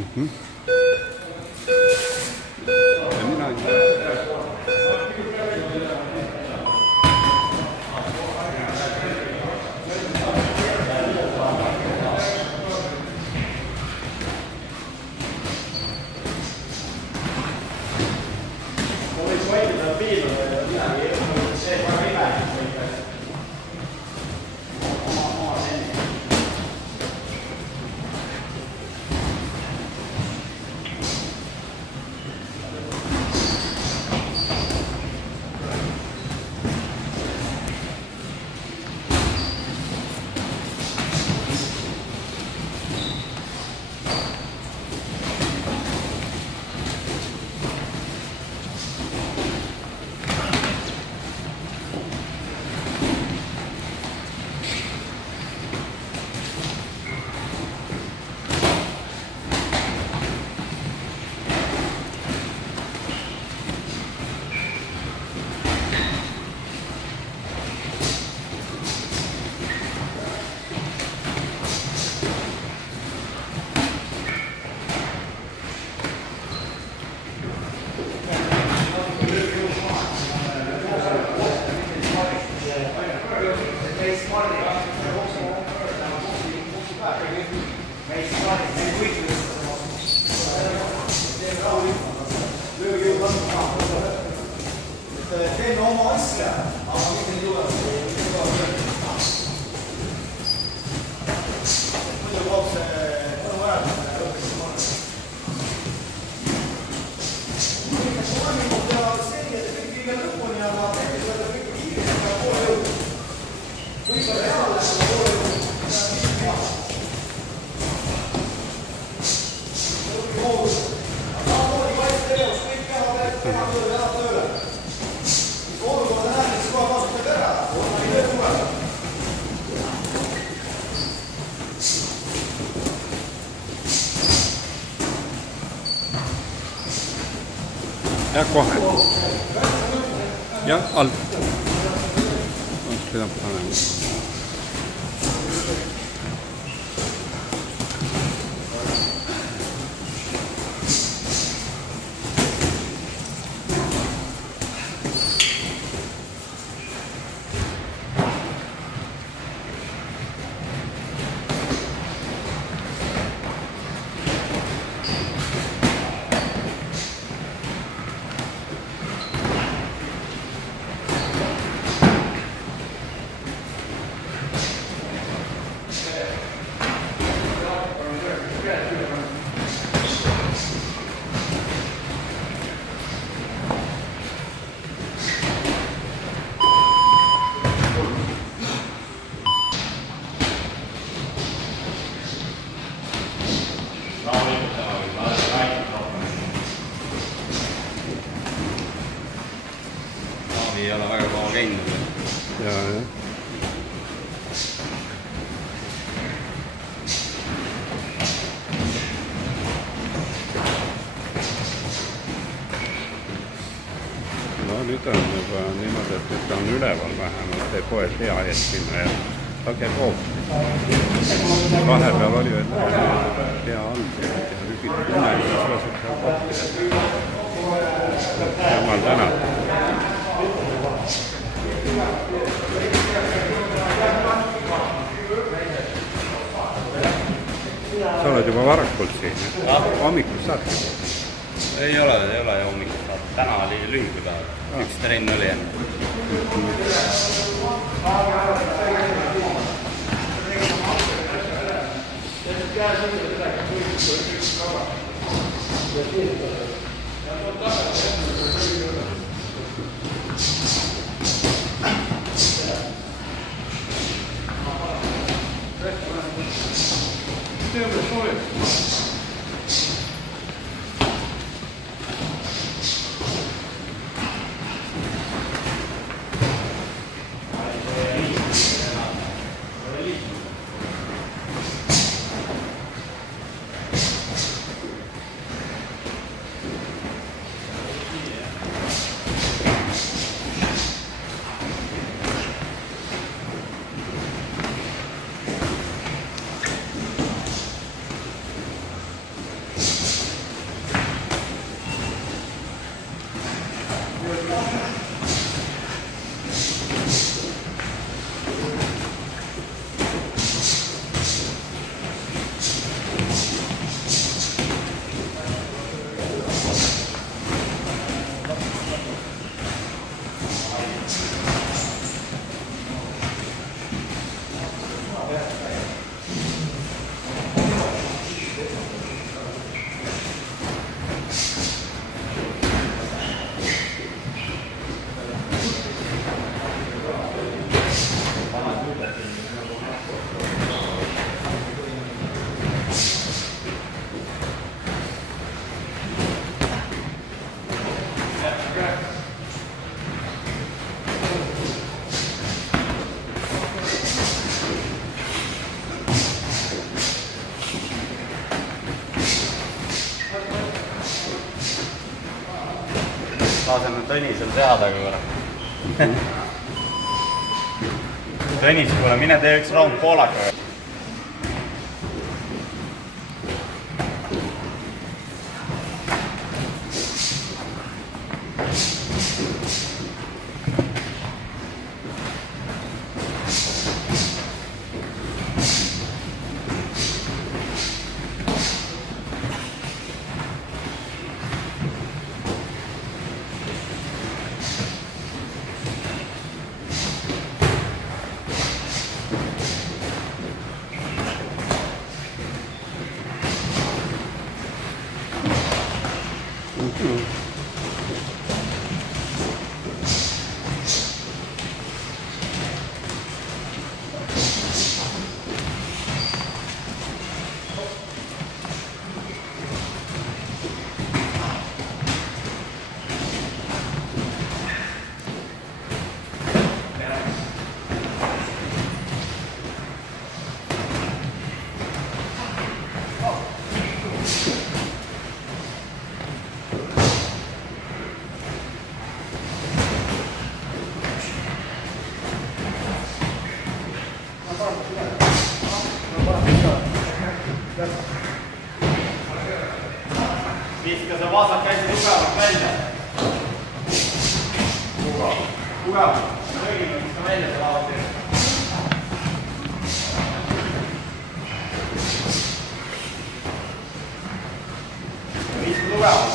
Ja mina ei tea. Teeme oma asja, aga mitte ei tule. Muidu kaob see mõnuväärne lõpuks mõnus. Mõnikad plaanimud teavad selged ja kõik kõige lõpuni, aga tegelikult võtta kõik kiiresti ja poole jõuda. Kõik on reaalne, aga poole jõuda. See on nii hea. Lõpugi hoolus. Aga samamoodi kaitsetegevus, kõik peavad teha tööle. Olukorda näed, et kohe kasutad ära, on ei töö tuleb. Ja kohe. Ja alt. Oleks pidanud panema. Ei ole väga kaua käinud. Ja. No nüüd on juba niimoodi, et nüüd on üleval vähemalt, ei poe hea hetk sinna ja ta käib hoopis. Vahepeal oli veel hea alg ja rügid jumal tänatud. Sa oled juba varakult siin, hommikust saad? Ei ole hommikust saad. Täna oli lühikupäev. Üks trenn oli enne. laseme Tõnisel seadaga korra. Tõnis, kuule, mine tee üks raund poolakaga. Viska see vasak käsi tugevalt välja. Tugevalt. Lõigime viska välja see alati. Viska tugevalt.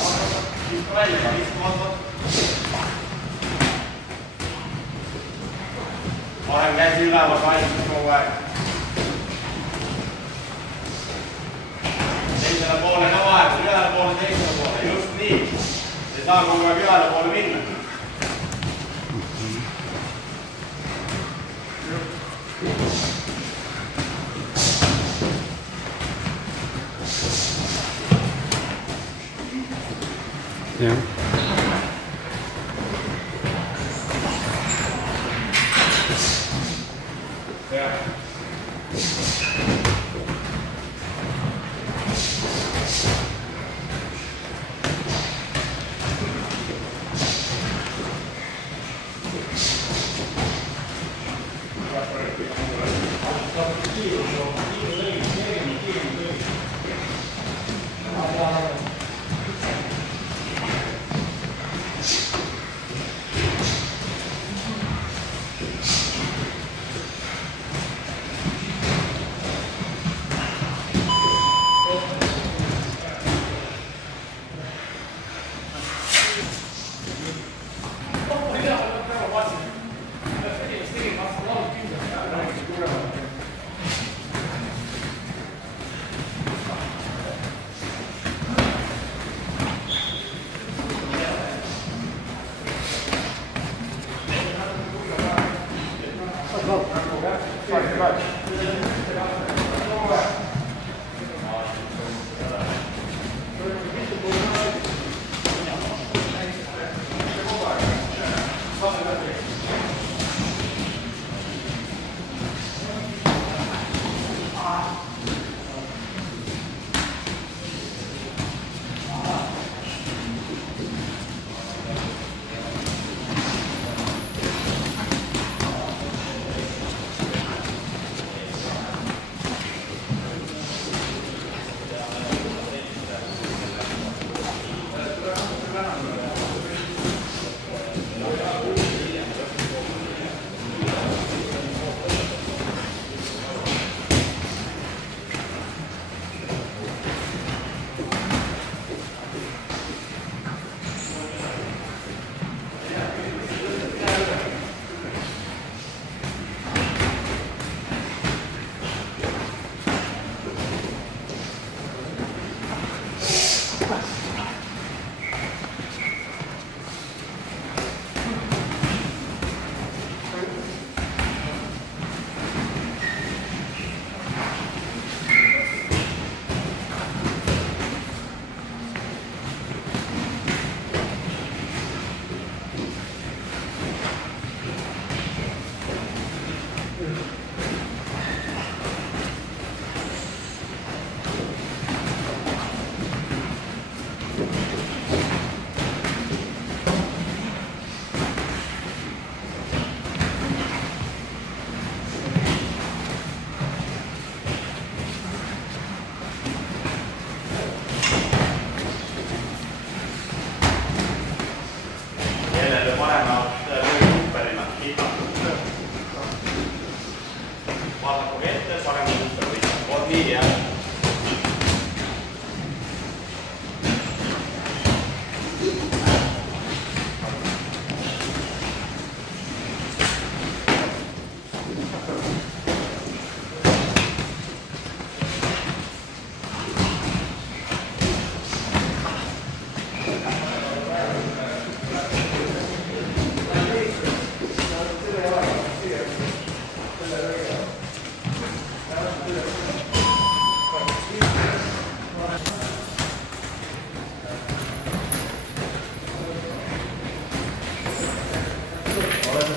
Viska välja. Viska vastu. Vahel käsi üleval kaitsed kogu aeg. Teisele poole ka vahetus, ühele poole, teisele poole, just nii. Ei saa kogu aeg ühele poole minna. Jah.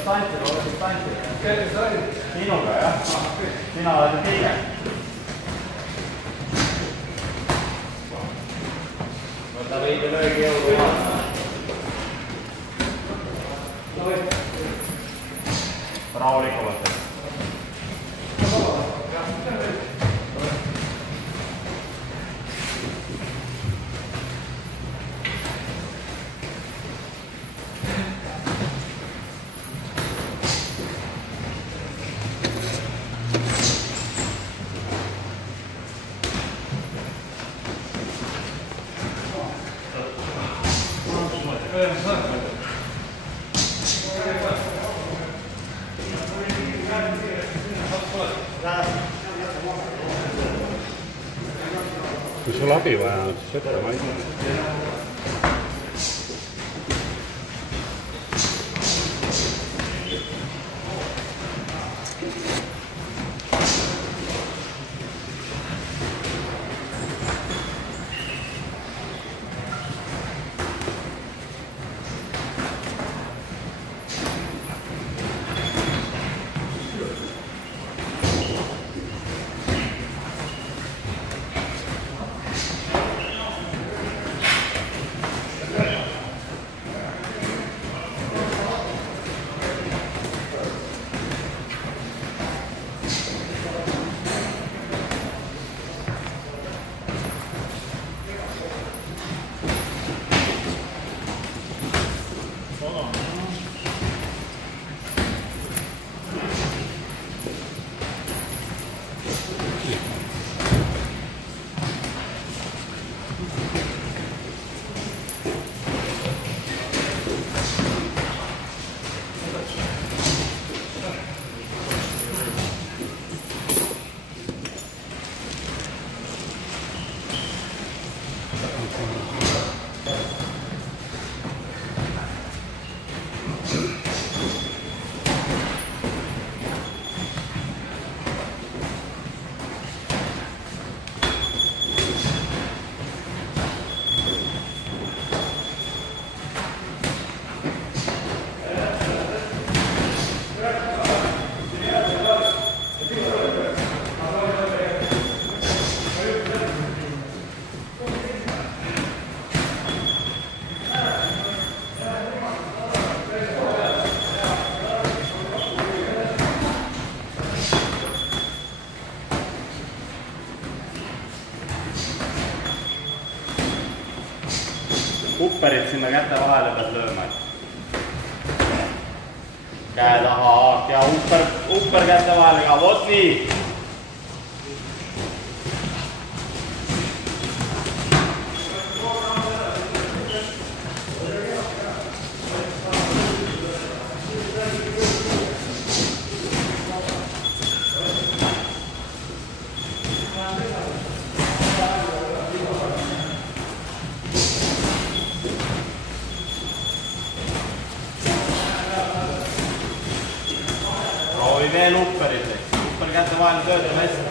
distantsil, ole distantsil. Sinuga, jah? Sina oled teine. Võta veidi löögi jõudu vaata. Rahulikumalt. Kui sul abi vaja on, siis võtta ma ei tea. Upperit sinna käte vahele pead lööma. Käe taha haak ja upper käte vahele ka, vot nii. Proovi veel upperit, upper kätte vahele töötab hästi.